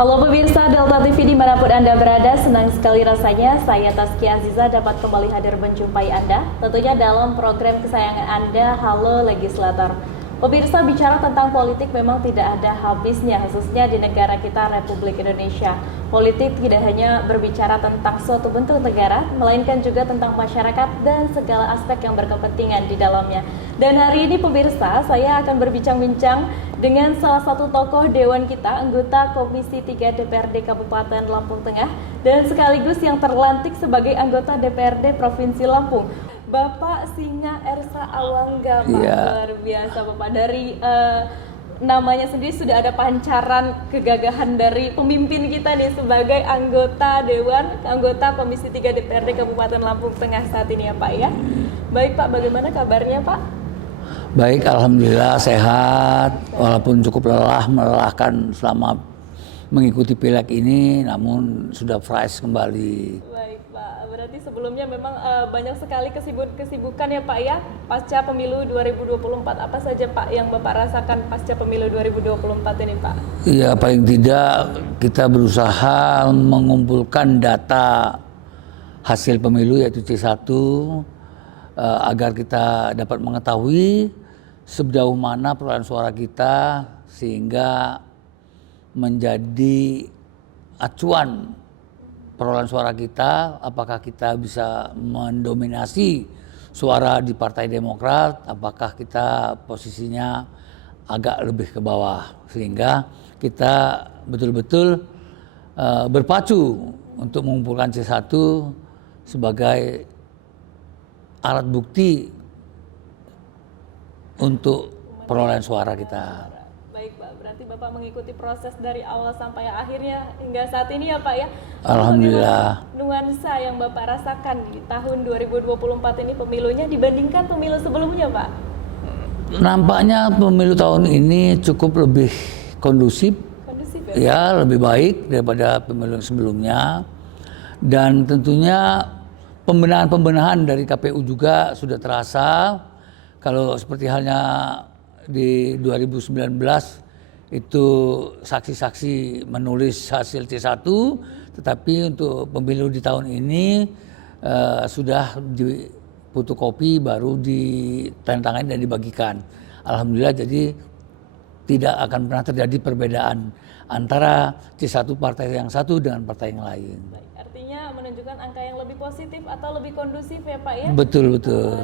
Halo pemirsa Delta TV dimanapun Anda berada, senang sekali rasanya saya Taskia Aziza dapat kembali hadir menjumpai Anda, tentunya dalam program kesayangan Anda, Halo Legislator. Pemirsa, bicara tentang politik memang tidak ada habisnya, khususnya di negara kita Republik Indonesia. Politik tidak hanya berbicara tentang suatu bentuk negara, melainkan juga tentang masyarakat dan segala aspek yang berkepentingan di dalamnya. Dan hari ini pemirsa, saya akan berbincang-bincang dengan salah satu tokoh dewan kita, anggota Komisi 3 DPRD Kabupaten Lampung Tengah, dan sekaligus yang terlantik sebagai anggota DPRD Provinsi Lampung. Bapak Singa Ersa Awangga, Pak. Luar biasa Bapak. Dari namanya sendiri sudah ada pancaran kegagahan dari pemimpin kita nih sebagai anggota Dewan, anggota Komisi 3 DPRD Kabupaten Lampung Tengah saat ini ya Pak ya. Baik Pak, bagaimana kabarnya Pak? Baik, alhamdulillah sehat. Walaupun cukup melelahkan selama mengikuti pileg ini, namun sudah fresh kembali. Baik Pak, berarti sebelumnya memang banyak sekali kesibukan ya Pak ya, pasca pemilu 2024. Apa saja Pak yang Bapak rasakan pasca pemilu 2024 ini Pak? Ya, paling tidak kita berusaha mengumpulkan data hasil pemilu yaitu C1 agar kita dapat mengetahui sejauh mana perolehan suara kita sehingga menjadi acuan perolehan suara kita, apakah kita bisa mendominasi suara di Partai Demokrat, apakah kita posisinya agak lebih ke bawah, sehingga kita betul-betul berpacu untuk mengumpulkan C1 sebagai alat bukti untuk perolehan suara kita. Baik Pak, berarti Bapak mengikuti proses dari awal sampai akhirnya hingga saat ini ya Pak ya. Alhamdulillah. Nuansa yang Bapak rasakan di tahun 2024 ini pemilunya dibandingkan pemilu sebelumnya Pak? Nampaknya pemilu tahun ini cukup lebih kondusif ya, lebih baik daripada pemilu sebelumnya. Dan tentunya pembenahan dari KPU juga sudah terasa. Kalau seperti halnya di 2019 itu saksi-saksi menulis hasil C1, tetapi untuk pemilu di tahun ini sudah difotokopi baru ditandatangani dan dibagikan. Alhamdulillah, jadi tidak akan pernah terjadi perbedaan antara C1 partai yang satu dengan partai yang lain. Artinya menunjukkan angka yang lebih positif atau lebih kondusif ya Pak ya? Betul.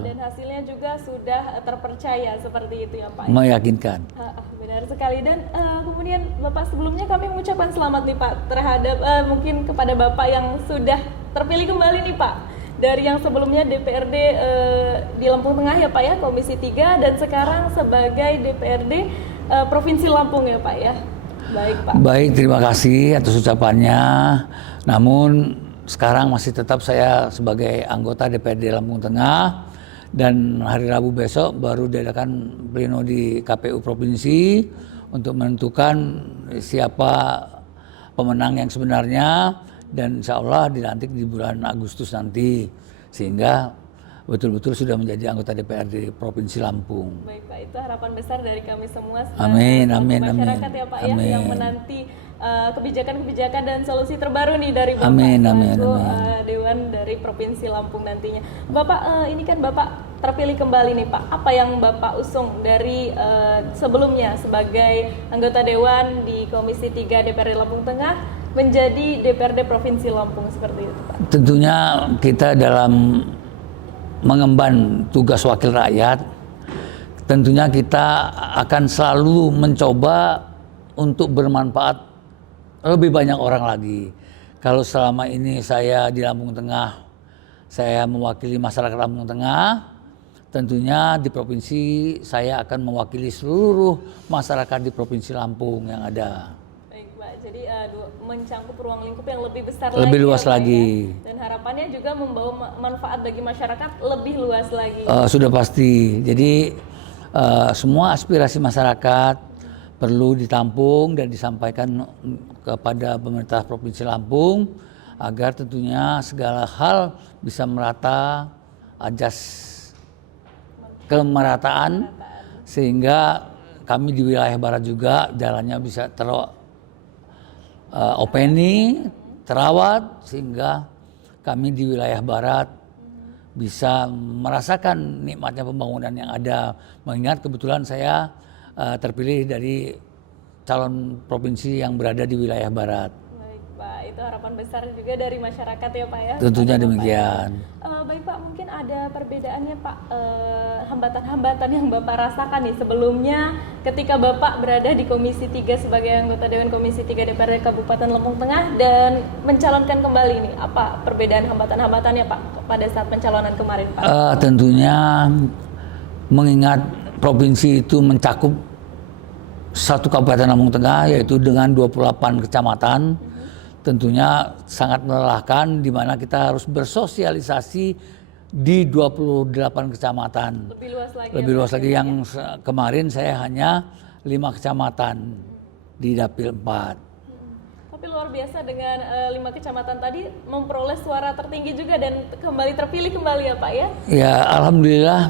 Dan hasilnya juga sudah terpercaya seperti itu ya Pak? Meyakinkan. Benar sekali. Dan kemudian Bapak, sebelumnya kami mengucapkan selamat nih Pak terhadap mungkin kepada Bapak yang sudah terpilih kembali nih Pak. Dari yang sebelumnya DPRD di Lampung Tengah ya Pak ya, Komisi 3, dan sekarang sebagai DPRD Provinsi Lampung ya Pak ya. Baik Pak. Baik, terima kasih atas ucapannya. Namun sekarang masih tetap saya sebagai anggota DPRD Lampung Tengah, dan hari Rabu besok baru diadakan pleno di KPU Provinsi untuk menentukan siapa pemenang yang sebenarnya, dan insya Allah dilantik di bulan Agustus nanti, sehingga betul-betul sudah menjadi anggota DPRD Provinsi Lampung. Baik Pak, itu harapan besar dari kami semua. Amin. Masyarakat ya Pak ya, yang menanti kebijakan-kebijakan dan solusi terbaru nih dari Bapak selaku Dewan dari Provinsi Lampung nantinya. Bapak, ini kan Bapak terpilih kembali nih Pak. Apa yang Bapak usung dari sebelumnya sebagai anggota Dewan di Komisi 3 DPRD Lampung Tengah menjadi DPRD Provinsi Lampung seperti itu Pak? Tentunya kita dalam mengemban tugas wakil rakyat, tentunya kita akan selalu mencoba untuk bermanfaat lebih banyak orang lagi. Kalau selama ini saya di Lampung Tengah, saya mewakili masyarakat Lampung Tengah, tentunya di provinsi saya akan mewakili seluruh masyarakat di Provinsi Lampung yang ada. Baik Pak, jadi mencangkup ruang lingkup yang lebih besar, lebih luas lagi. Ya? Dan harapannya juga membawa manfaat bagi masyarakat lebih luas lagi. Sudah pasti. Jadi semua aspirasi masyarakat perlu ditampung dan disampaikan kepada pemerintah Provinsi Lampung agar tentunya segala hal bisa merata, ajas kemerataan, sehingga kami di wilayah barat juga jalannya bisa openi, terawat, sehingga kami di wilayah barat bisa merasakan nikmatnya pembangunan yang ada. Mengingat kebetulan saya terpilih dari calon provinsi yang berada di wilayah barat. Baik Pak, itu harapan besar juga dari masyarakat ya Pak ya? Tentunya demikian. Baik Pak, mungkin ada perbedaannya Pak, hambatan-hambatan yang Bapak rasakan nih sebelumnya ketika Bapak berada di Komisi 3 sebagai anggota Dewan Komisi 3 DPRD Kabupaten Lampung Tengah dan mencalonkan kembali nih, apa perbedaan hambatan-hambatannya Pak pada saat pencalonan kemarin Pak? Tentunya mengingat provinsi itu mencakup satu Kabupaten Lampung Tengah yaitu dengan 28 kecamatan, tentunya sangat melelahkan di mana kita harus bersosialisasi di 28 kecamatan. Lebih luas lagi. Yang kemarin saya hanya 5 kecamatan di Dapil 4. Tapi luar biasa dengan 5 kecamatan tadi memperoleh suara tertinggi juga dan kembali terpilih kembali ya Pak ya? Ya, alhamdulillah.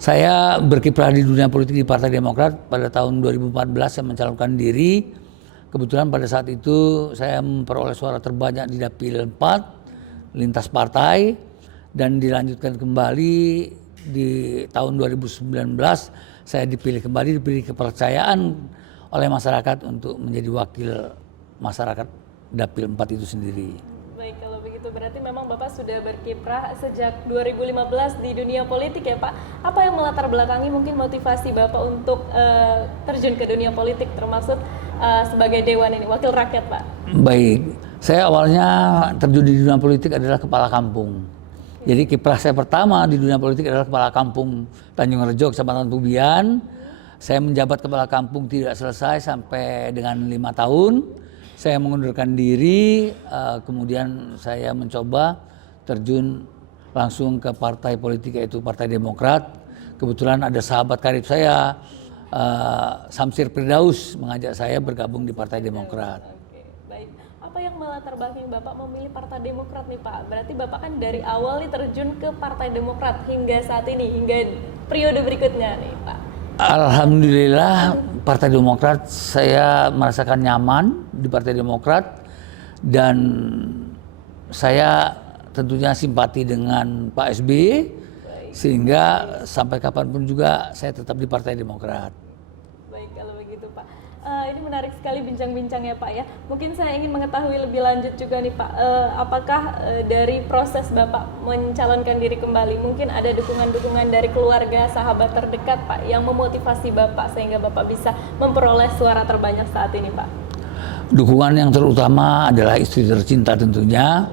Saya berkiprah di dunia politik di Partai Demokrat pada tahun 2014 saya mencalonkan diri. Kebetulan pada saat itu saya memperoleh suara terbanyak di Dapil 4 lintas partai dan dilanjutkan kembali di tahun 2019 saya dipilih kepercayaan oleh masyarakat untuk menjadi wakil masyarakat Dapil 4 itu sendiri. Baik, kalau begitu berarti memang Bapak sudah berkiprah sejak 2015 di dunia politik ya Pak. Apa yang melatar belakangi mungkin motivasi Bapak untuk terjun ke dunia politik termasuk sebagai dewan ini, wakil rakyat Pak? Baik, saya awalnya terjun di dunia politik adalah kepala kampung. Jadi kiprah saya pertama di dunia politik adalah kepala kampung Tanjung Rejo, Kecamatan Tubian. Saya menjabat kepala kampung tidak selesai sampai dengan 5 tahun. Saya mengundurkan diri, kemudian saya mencoba terjun langsung ke partai politik yaitu Partai Demokrat. Kebetulan ada sahabat karib saya, Samsir Firdaus, mengajak saya bergabung di Partai Demokrat. Oke, baik. Apa yang melatar belakangi Bapak memilih Partai Demokrat nih Pak? Berarti Bapak kan dari awal nih terjun ke Partai Demokrat hingga saat ini, hingga periode berikutnya nih Pak. Alhamdulillah Partai Demokrat saya merasakan nyaman di Partai Demokrat dan saya tentunya simpati dengan Pak SBY sehingga sampai kapanpun juga saya tetap di Partai Demokrat. Baik kalau begitu Pak. Ini menarik sekali bincang-bincangnya Pak ya. Mungkin saya ingin mengetahui lebih lanjut juga nih Pak. Apakah dari proses Bapak mencalonkan diri kembali mungkin ada dukungan-dukungan dari keluarga, sahabat terdekat Pak yang memotivasi Bapak sehingga Bapak bisa memperoleh suara terbanyak saat ini Pak? Dukungan yang terutama adalah istri tercinta tentunya.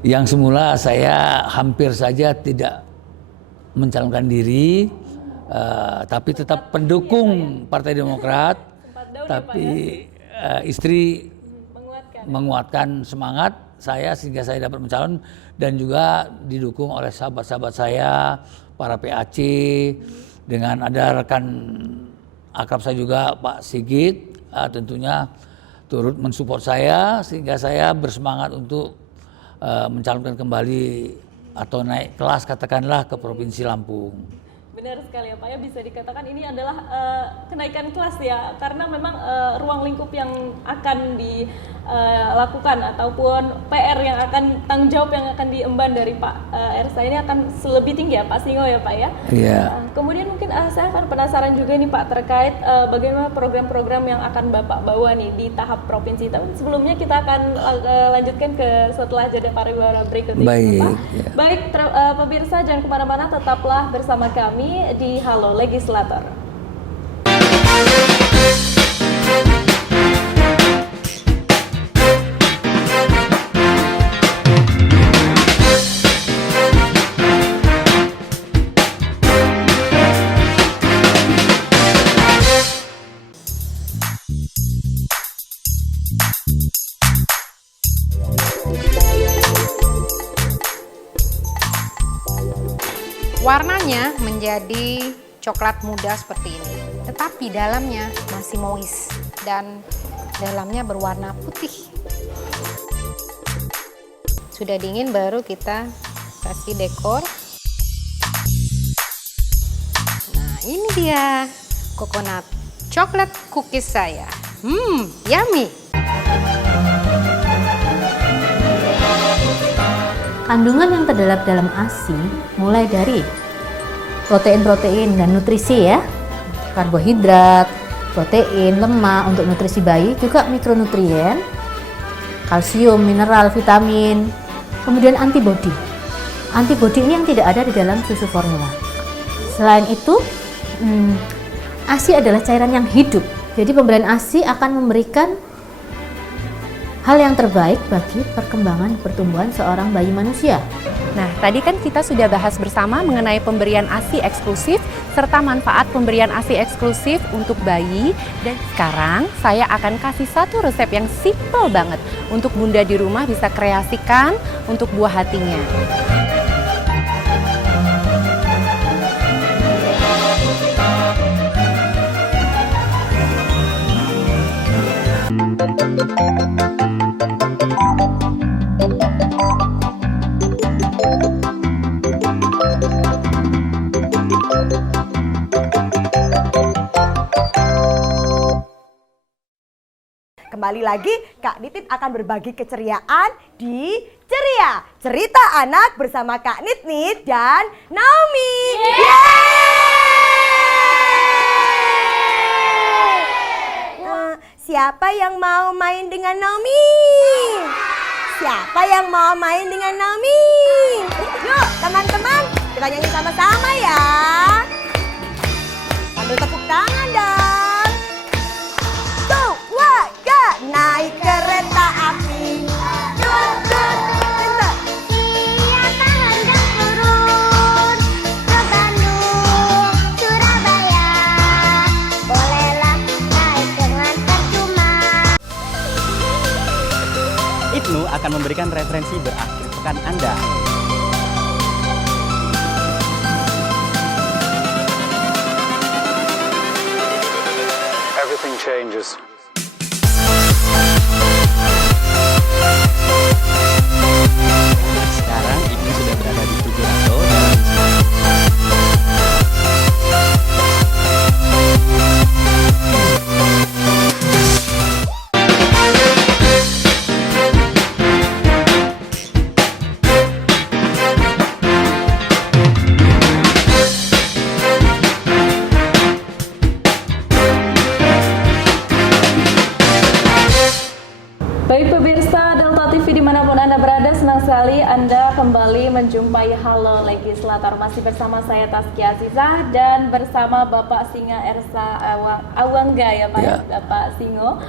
Yang semula saya hampir saja tidak mencalonkan diri, tapi tetap pendukung Partai Demokrat. Tapi istri menguatkan semangat saya sehingga saya dapat mencalon dan juga didukung oleh sahabat-sahabat saya, para PAC, dengan ada rekan akrab saya juga Pak Sigit, tentunya turut mensupport saya sehingga saya bersemangat untuk mencalonkan kembali atau naik kelas katakanlah ke Provinsi Lampung. Benar sekali ya Pak ya, bisa dikatakan ini adalah kenaikan kelas ya, karena memang ruang lingkup yang akan dilakukan ataupun PR yang akan tanggung jawab yang akan diemban dari Pak Ersa ini akan lebih tinggi ya Pak Singo ya Pak ya. Iya. Kemudian mungkin saya akan penasaran juga nih Pak terkait bagaimana program-program yang akan Bapak bawa nih di tahap provinsi. Tapi sebelumnya kita akan lanjutkan ke setelah jeda pariwara berikut ini Pak. Ya. Baik, pemirsa jangan kemana-mana, tetaplah bersama kami di Halo Legislator. Warnanya menjadi coklat muda seperti ini, tetapi dalamnya masih moist dan dalamnya berwarna putih. Sudah dingin baru kita kasih dekor. Nah, ini dia coconut chocolate cookies saya. Yummy! Kandungan yang terdapat dalam ASI mulai dari protein-protein dan nutrisi ya, karbohidrat, protein, lemak untuk nutrisi bayi, juga mikronutrien, kalsium, mineral, vitamin, kemudian antibodi. Antibodi ini yang tidak ada di dalam susu formula. Selain itu, ASI adalah cairan yang hidup. Jadi pemberian ASI akan memberikan hal yang terbaik bagi perkembangan pertumbuhan seorang bayi manusia. Nah, tadi kan kita sudah bahas bersama mengenai pemberian ASI eksklusif serta manfaat pemberian ASI eksklusif untuk bayi. Dan sekarang saya akan kasih satu resep yang simple banget untuk Bunda di rumah bisa kreasikan untuk buah hatinya. Kembali lagi, Kak Nitin akan berbagi keceriaan di Ceria Cerita Anak bersama Kak Nit dan Naomi. Siapa yang mau main dengan Naomi? Siapa yang mau main dengan Naomi? Yuk teman-teman, kita nyanyi sama-sama ya. Sambil tepuk tangan dong. Tuh, warga naik kereta api. Tut, tut, tut. Siapa hendak turun ke Bandung, Surabaya, bolehlah naik dengan percuma. Ibnu akan memberikan referensi berakhir pekan Anda. Everything changes. Sekarang Ibnu sudah berada di Tujuranto dan Baik pemirsa Delta TV dimanapun Anda berada, senang sekali Anda kembali menjumpai Halo Legislator. Masih bersama saya Taskia Azizah dan bersama Bapak Singa Ersa Awangga ya Pak, Ya. Bapak Singo.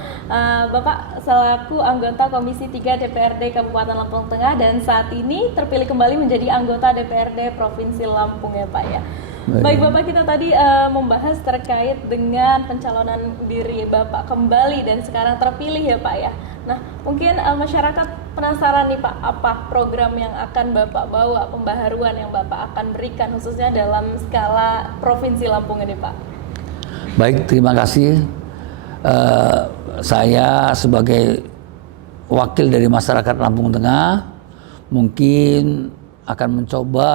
Bapak selaku anggota Komisi 3 DPRD Kabupaten Lampung Tengah dan saat ini terpilih kembali menjadi anggota DPRD Provinsi Lampung ya Pak ya. Baik Bapak, kita tadi membahas terkait dengan pencalonan diri Bapak kembali dan sekarang terpilih ya Pak ya. Nah mungkin masyarakat penasaran nih Pak, apa program yang akan Bapak bawa, pembaharuan yang Bapak akan berikan khususnya dalam skala Provinsi Lampung ini Pak? Baik, terima kasih. Saya sebagai wakil dari masyarakat Lampung Tengah mungkin akan mencoba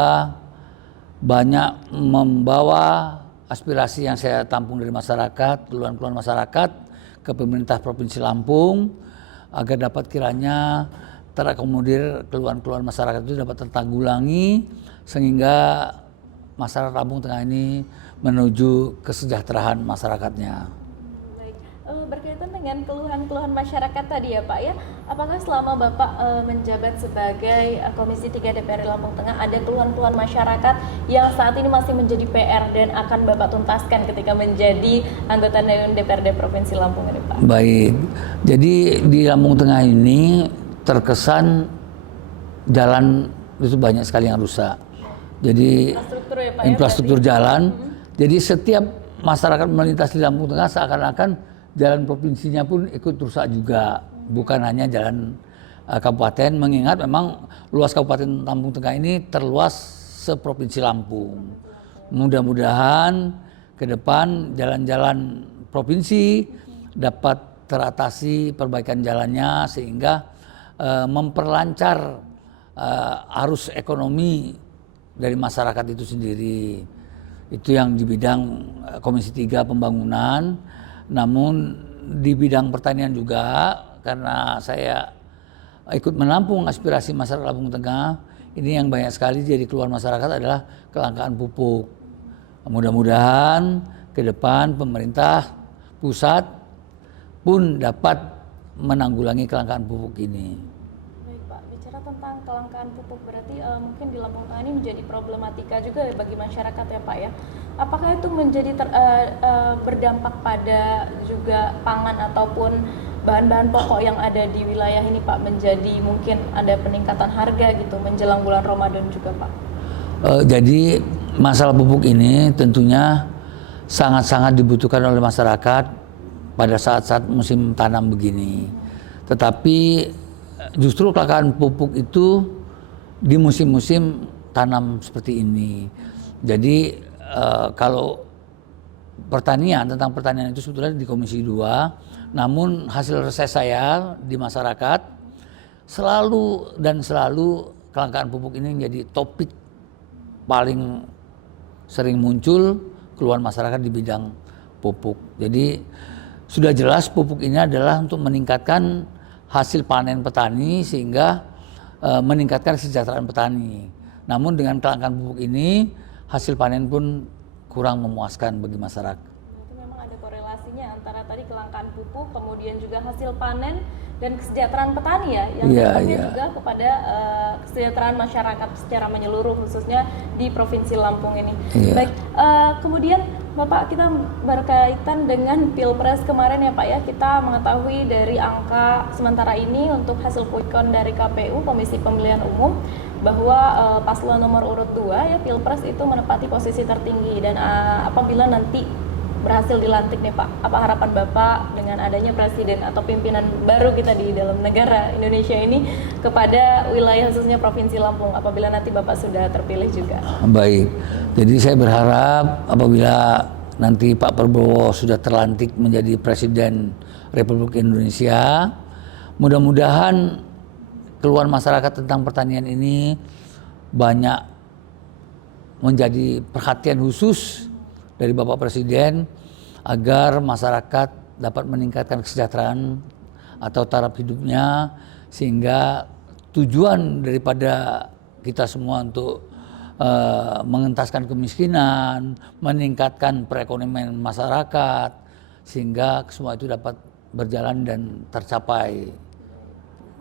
banyak membawa aspirasi yang saya tampung dari masyarakat, keluhan-keluhan masyarakat ke pemerintah Provinsi Lampung agar dapat kiranya terakomodir keluhan-keluhan masyarakat itu dapat tertanggulangi sehingga masyarakat Lampung Tengah ini menuju kesejahteraan masyarakatnya. Baik, berkaitan dengan keluhan-keluhan masyarakat tadi ya Pak ya, apakah selama Bapak menjabat sebagai Komisi 3 DPRD Lampung Tengah ada keluhan-keluhan masyarakat yang saat ini masih menjadi PR dan akan Bapak tuntaskan ketika menjadi anggota Dewan DPRD Provinsi Lampung ini Pak? Baik, jadi di Lampung Tengah ini terkesan jalan itu banyak sekali yang rusak. Jadi Infrastruktur ya Pak infrastruktur ya, jalan. Jadi setiap masyarakat melintas di Lampung Tengah seakan-akan jalan provinsinya pun ikut rusak juga, bukan hanya jalan kabupaten, mengingat memang luas Kabupaten Lampung Tengah ini terluas seprovinsi Lampung. Mudah-mudahan ke depan jalan-jalan provinsi dapat teratasi perbaikan jalannya sehingga memperlancar arus ekonomi dari masyarakat itu sendiri. Itu yang di bidang Komisi 3 pembangunan. Namun di bidang pertanian juga, karena saya ikut menampung aspirasi masyarakat Lampung Tengah, ini yang banyak sekali jadi keluhan masyarakat adalah kelangkaan pupuk. Mudah-mudahan ke depan pemerintah pusat pun dapat menanggulangi kelangkaan pupuk ini. Baik Pak, bicara tentang kelangkaan pupuk berarti mungkin di Lampung Tengah ini menjadi problematika juga bagi masyarakat ya Pak ya. Apakah itu menjadi berdampak pada juga pangan ataupun bahan-bahan pokok yang ada di wilayah ini Pak, menjadi mungkin ada peningkatan harga gitu menjelang bulan Ramadan juga Pak? Jadi masalah pupuk ini tentunya sangat-sangat dibutuhkan oleh masyarakat pada saat-saat musim tanam begini. Tetapi justru kelangkaan pupuk itu di musim-musim tanam seperti ini. Jadi kalau tentang pertanian itu sebetulnya di Komisi 2, namun hasil reses saya di masyarakat selalu kelangkaan pupuk ini menjadi topik paling sering muncul keluhan masyarakat di bidang pupuk. Jadi sudah jelas pupuk ini adalah untuk meningkatkan hasil panen petani sehingga meningkatkan kesejahteraan petani. Namun dengan kelangkaan pupuk ini hasil panen pun kurang memuaskan bagi masyarakat. Itu memang ada korelasinya antara tadi kelangkaan pupuk, kemudian juga hasil panen dan kesejahteraan petani ya, yang dampaknya juga kepada kesejahteraan masyarakat secara menyeluruh khususnya di Provinsi Lampung ini. Baik, kemudian Bapak, kita berkaitan dengan Pilpres kemarin ya Pak ya, kita mengetahui dari angka sementara ini untuk hasil quick count dari KPU Komisi Pemilihan Umum bahwa paslon nomor urut 2 ya Pilpres itu menempati posisi tertinggi, dan apabila nanti berhasil dilantik nih Pak, apa harapan Bapak dengan adanya presiden atau pimpinan baru kita di dalam negara Indonesia ini kepada wilayah khususnya Provinsi Lampung apabila nanti Bapak sudah terpilih juga? Baik, jadi saya berharap apabila nanti Pak Prabowo sudah terlantik menjadi Presiden Republik Indonesia, mudah-mudahan keluhan masyarakat tentang pertanian ini banyak menjadi perhatian khusus dari Bapak Presiden agar masyarakat dapat meningkatkan kesejahteraan atau taraf hidupnya, sehingga tujuan daripada kita semua untuk mengentaskan kemiskinan, meningkatkan perekonomian masyarakat, sehingga semua itu dapat berjalan dan tercapai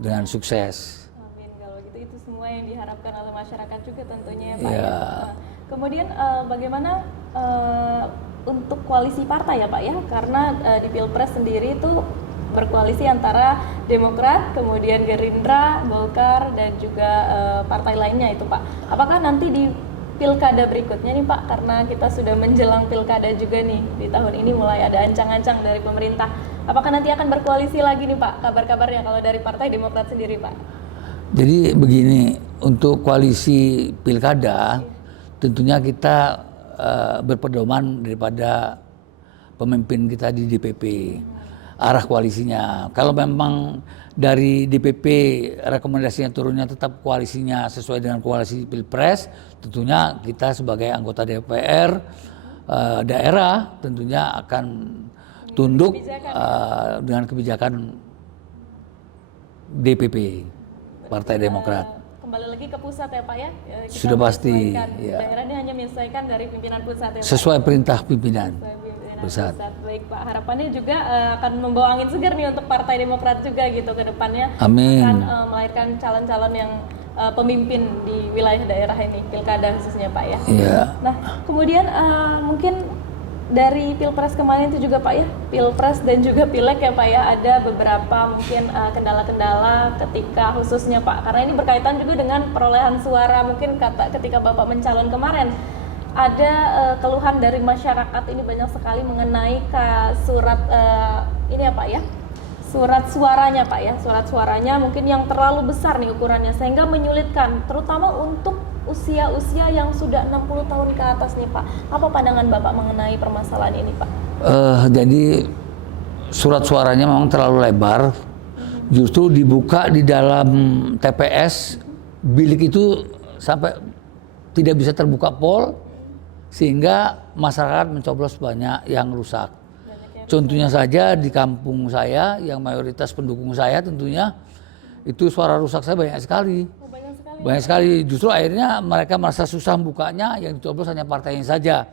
dengan sukses. Amin, kalau gitu itu semua yang diharapkan oleh masyarakat juga tentunya ya Pak. Ya. Kemudian bagaimana untuk koalisi partai ya Pak ya, karena di Pilpres sendiri itu berkoalisi antara Demokrat, kemudian Gerindra, Golkar, dan juga partai lainnya itu Pak. Apakah nanti di pilkada berikutnya nih Pak, karena kita sudah menjelang pilkada juga nih di tahun ini mulai ada ancang-ancang dari pemerintah, apakah nanti akan berkoalisi lagi nih Pak, kabar-kabarnya kalau dari Partai Demokrat sendiri Pak? Jadi begini, untuk koalisi pilkada tentunya kita berpedoman daripada pemimpin kita di DPP, arah koalisinya. Kalau memang dari DPP rekomendasinya turunnya tetap koalisinya sesuai dengan koalisi Pilpres, tentunya kita sebagai anggota DPR daerah tentunya akan tunduk dengan kebijakan DPP, Partai Demokrat. Kembali lagi ke pusat ya Pak ya? Kita sudah pasti. Ya. Daerah ini hanya menyesuaikan dari pimpinan pusat ya Pak? Sesuai perintah pimpinan. Pusat. Baik Pak, harapannya juga akan membawa angin segar nih untuk Partai Demokrat juga gitu ke depannya. Amin. Akan melahirkan calon-calon yang pemimpin di wilayah daerah ini, pilkada khususnya Pak ya. Iya. Nah, kemudian mungkin dari Pilpres kemarin itu juga Pak ya, Pilpres dan juga Pileg ya Pak ya, ada beberapa mungkin kendala-kendala ketika khususnya Pak, karena ini berkaitan juga dengan perolehan suara, mungkin ketika Bapak mencalon kemarin, ada keluhan dari masyarakat ini banyak sekali mengenai surat ini ya Pak ya, surat suaranya Pak ya, surat suaranya mungkin yang terlalu besar nih ukurannya sehingga menyulitkan terutama untuk usia-usia yang sudah 60 tahun ke atas nih Pak. Apa pandangan Bapak mengenai permasalahan ini Pak? Jadi surat suaranya memang terlalu lebar, justru dibuka di dalam TPS, bilik itu sampai tidak bisa terbuka pol, sehingga masyarakat mencoblos banyak yang rusak. Contohnya saja di kampung saya yang mayoritas pendukung saya tentunya itu suara rusak saya banyak sekali. Banyak sekali, justru akhirnya mereka merasa susah bukanya, yang dicoblos hanya partainya saja.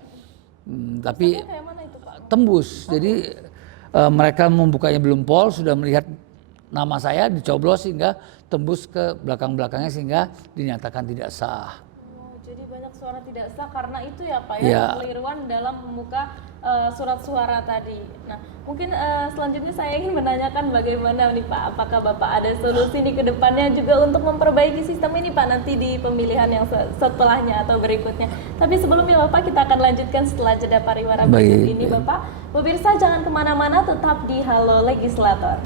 Tapi Kayak mana itu Pak? tembus, jadi mereka membukanya belum pol, sudah melihat nama saya dicoblos sehingga tembus ke belakang-belakangnya sehingga dinyatakan tidak sah. Oh, jadi banyak suara tidak sah karena itu ya Pak Ya. ya, kekeliruan dalam membuka surat suara tadi. Nah, mungkin selanjutnya saya ingin menanyakan bagaimana nih Pak, apakah Bapak ada solusi nih ke depannya juga untuk memperbaiki sistem ini Pak nanti di pemilihan yang setelahnya atau berikutnya. Tapi sebelumnya Bapak, kita akan lanjutkan setelah jeda pariwara berikut Baik, ini baik. Bapak. Pemirsa jangan kemana-mana, tetap di Halo Legislator.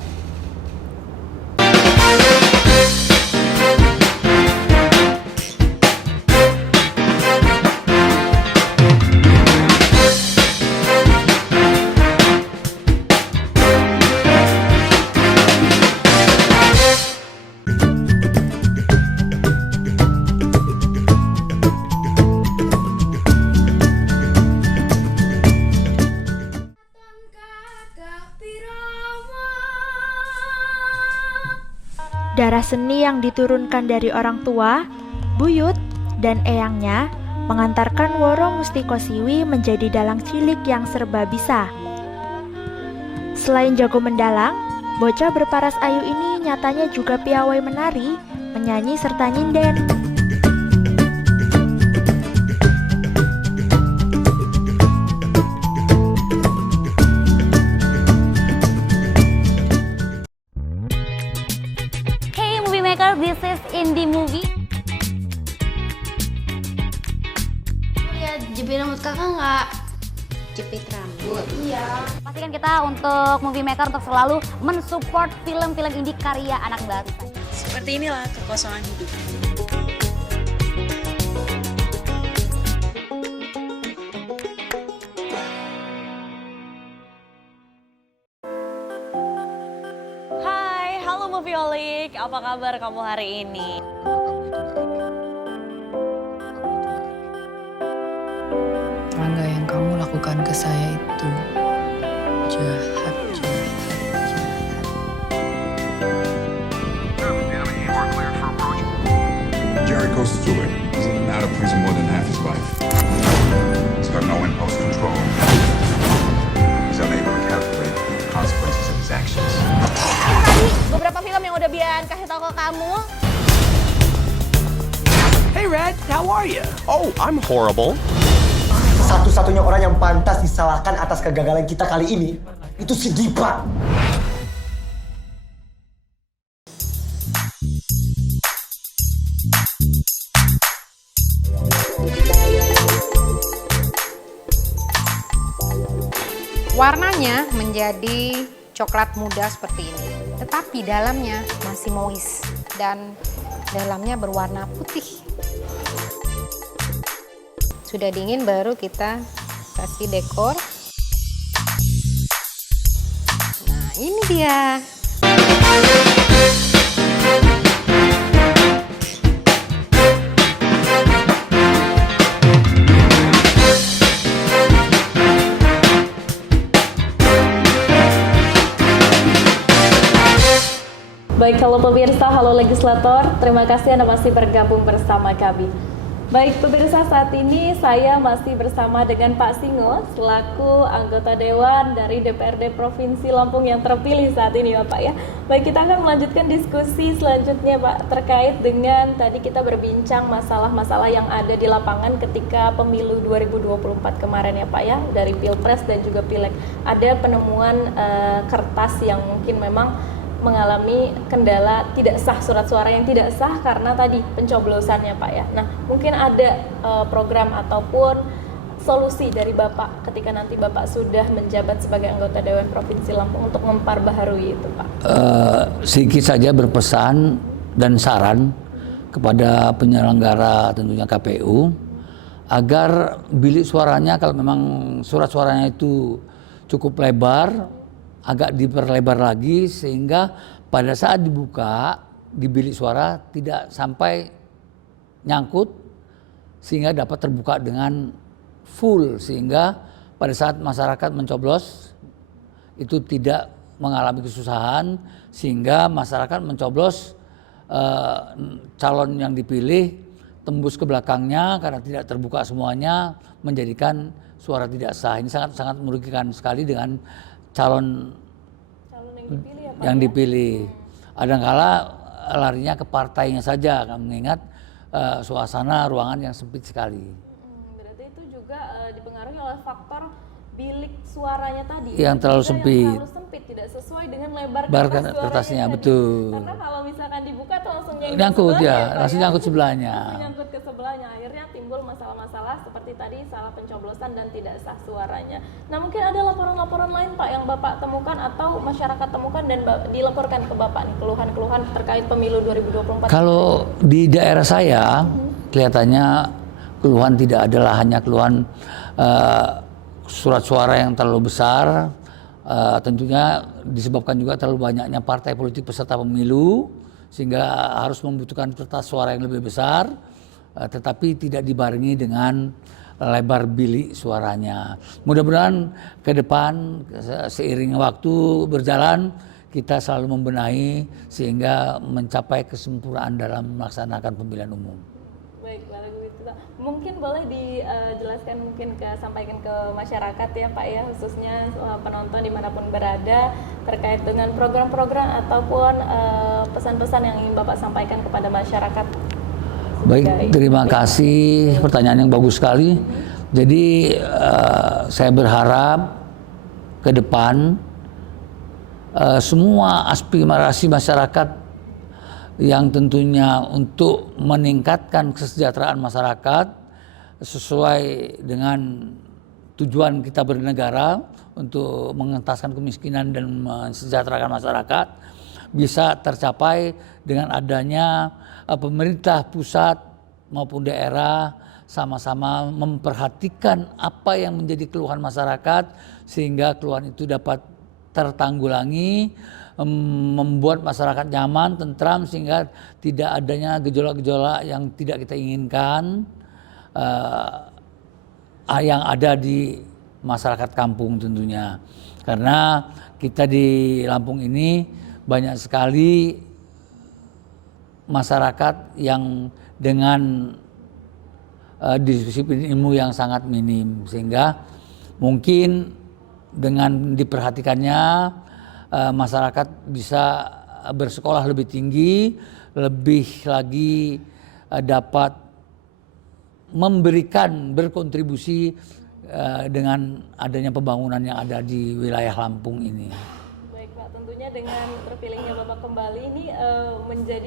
Darah seni yang diturunkan dari orang tua, buyut, dan eyangnya mengantarkan Woro Mustiko Siwi menjadi dalang cilik yang serba bisa. Selain jago mendalang, bocah berparas ayu ini nyatanya juga piawai menari, menyanyi serta nyinden. Hey movie maker, this is Indie Movie. Ya, jepit rambut kakak nggak? Jepit rambut. Pastikan kita untuk movie maker untuk selalu mensupport film-film indie karya anak baru. Seperti inilah kekosongan hidup. Hai, halo Movieolik, apa kabar kamu hari ini? Rangga, yang kamu lakukan ke saya itu jahat, jahat, jahat. Jericho Stewart is in and out of prison more than half his life. He's got no impulse control. He's unable to calculate the consequences of his actions. Tadi beberapa film yang udah Bian kasih tahu ke kamu. Hey Red, how are you? Oh, I'm horrible. Satu-satunya orang yang pantas disalahkan atas kegagalan kita kali ini, itu si Dipa. Warnanya menjadi coklat muda seperti ini, tetapi dalamnya masih moist dan dalamnya berwarna putih. Sudah dingin baru kita kasih dekor. Nah, ini dia. Baik, kalau pemirsa Halo Legislator, terima kasih Anda masih bergabung bersama kami. Baik, pemirsa, saat ini saya masih bersama dengan Pak Singo selaku anggota Dewan dari DPRD Provinsi Lampung yang terpilih saat ini, Bapak ya. Baik, kita akan melanjutkan diskusi selanjutnya, Pak, terkait dengan tadi kita berbincang masalah-masalah yang ada di lapangan ketika pemilu 2024 kemarin ya, Pak ya, dari Pilpres dan juga Pileg. Ada penemuan kertas yang mungkin memang mengalami kendala tidak sah, surat suara yang tidak sah karena tadi pencoblosannya Pak ya. Nah, mungkin ada program ataupun solusi dari Bapak ketika nanti Bapak sudah menjabat sebagai anggota Dewan Provinsi Lampung untuk memperbaharui itu Pak. Sedikit saja berpesan dan saran kepada penyelenggara tentunya KPU agar bilik suaranya kalau memang surat suaranya itu cukup lebar, agak diperlebar lagi sehingga pada saat dibuka di bilik suara tidak sampai nyangkut sehingga dapat terbuka dengan full sehingga pada saat masyarakat mencoblos itu tidak mengalami kesusahan sehingga masyarakat mencoblos calon yang dipilih tembus ke belakangnya karena tidak terbuka semuanya, menjadikan suara tidak sah. Ini sangat merugikan sekali dengan calon yang dipilih. Kadang-kala larinya ke partainya saja, mengingat suasana ruangan yang sempit sekali. Berarti itu juga dipengaruhi oleh faktor bilik suaranya tadi yang terlalu sempit. Yang terlalu sempit, tidak sesuai dengan lebar kertasnya, betul. Karena kalau misalkan dibuka tuh langsung nyangkut ya, langsung nyangkut sebelahnya. Langsung nyangkut ke sebelahnya, akhirnya timbul masalah-masalah seperti tadi salah pencoblosan dan tidak sah suaranya. Nah, mungkin ada laporan-laporan lain Pak yang Bapak temukan atau masyarakat temukan dan dilaporkan ke Bapak nih, keluhan-keluhan terkait pemilu 2024. Kalau di daerah saya kelihatannya keluhan tidak adalah hanya keluhan surat suara yang terlalu besar, tentunya disebabkan juga terlalu banyaknya partai politik peserta pemilu sehingga harus membutuhkan kertas suara yang lebih besar, tetapi tidak dibarengi dengan lebar bilik suaranya. Mudah-mudahan ke depan seiring waktu berjalan kita selalu membenahi sehingga mencapai kesempurnaan dalam melaksanakan pemilihan umum. Baik, kalau begitu mungkin boleh dijelaskan, mungkin sampaikan ke masyarakat ya Pak ya, khususnya penonton dimanapun berada terkait dengan program-program ataupun pesan-pesan yang ingin Bapak sampaikan kepada masyarakat. Baik, terima kasih, pertanyaan yang bagus sekali. Jadi saya berharap ke depan semua aspirasi masyarakat yang tentunya untuk meningkatkan kesejahteraan masyarakat sesuai dengan tujuan kita bernegara untuk mengentaskan kemiskinan dan mensejahterakan masyarakat bisa tercapai dengan adanya pemerintah pusat maupun daerah sama-sama memperhatikan apa yang menjadi keluhan masyarakat sehingga keluhan itu dapat tertanggulangi, membuat masyarakat nyaman, tentram sehingga tidak adanya gejolak-gejolak yang tidak kita inginkan yang ada di masyarakat kampung tentunya. Karena kita di Lampung ini banyak sekali masyarakat yang dengan disiplin ilmu yang sangat minim, sehingga mungkin dengan diperhatikannya masyarakat bisa bersekolah lebih tinggi, lebih lagi dapat memberikan berkontribusi dengan adanya pembangunan yang ada di wilayah Lampung ini. Baik Pak, tentunya dengan terpilihnya Bapak kembali ini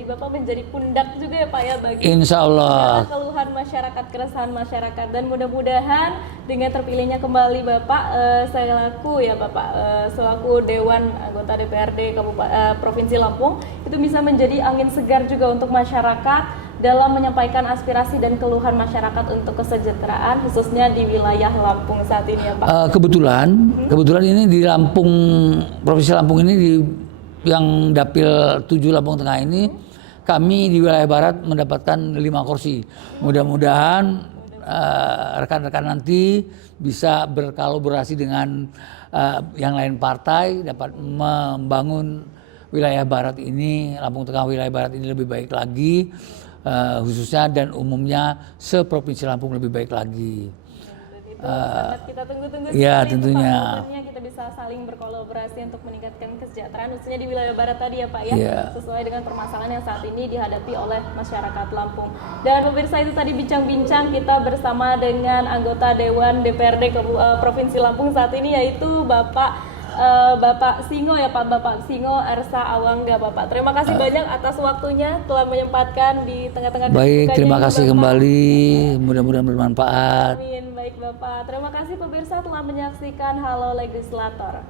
Bapak menjadi pundak juga ya Pak ya bagi Insya Allah keluhan masyarakat, keresahan masyarakat, dan mudah-mudahan dengan terpilihnya kembali Bapak selaku Dewan Anggota DPRD Provinsi Lampung itu bisa menjadi angin segar juga untuk masyarakat dalam menyampaikan aspirasi dan keluhan masyarakat untuk kesejahteraan khususnya di wilayah Lampung saat ini ya Pak. Kebetulan ini di Lampung, Provinsi Lampung ini yang Dapil 7 Lampung Tengah ini kami di wilayah barat mendapatkan 5 kursi. Mudah-mudahan rekan-rekan nanti bisa berkolaborasi dengan yang lain partai dapat membangun wilayah barat ini, Lampung Tengah wilayah barat ini lebih baik lagi, khususnya dan umumnya seprovinsi Lampung lebih baik lagi. Itu sangat kita tunggu-tunggu ya, sekali tentunya. Pak, kita bisa saling berkolaborasi untuk meningkatkan kesejahteraan khususnya di wilayah barat tadi ya Pak ya, sesuai dengan permasalahan yang saat ini dihadapi oleh masyarakat Lampung. Dan pemirsa, itu tadi bincang-bincang kita bersama dengan anggota Dewan DPRD Provinsi Lampung saat ini, yaitu Bapak Singo ya Pak, Bapak Singo Ersa Awangga Bapak. Terima kasih banyak atas waktunya telah menyempatkan di tengah-tengah Baik, terima kasih Bapak. kembali, mudah-mudahan bermanfaat. Amin, baik Bapak. Terima kasih pemirsa telah menyaksikan Halo Legislator.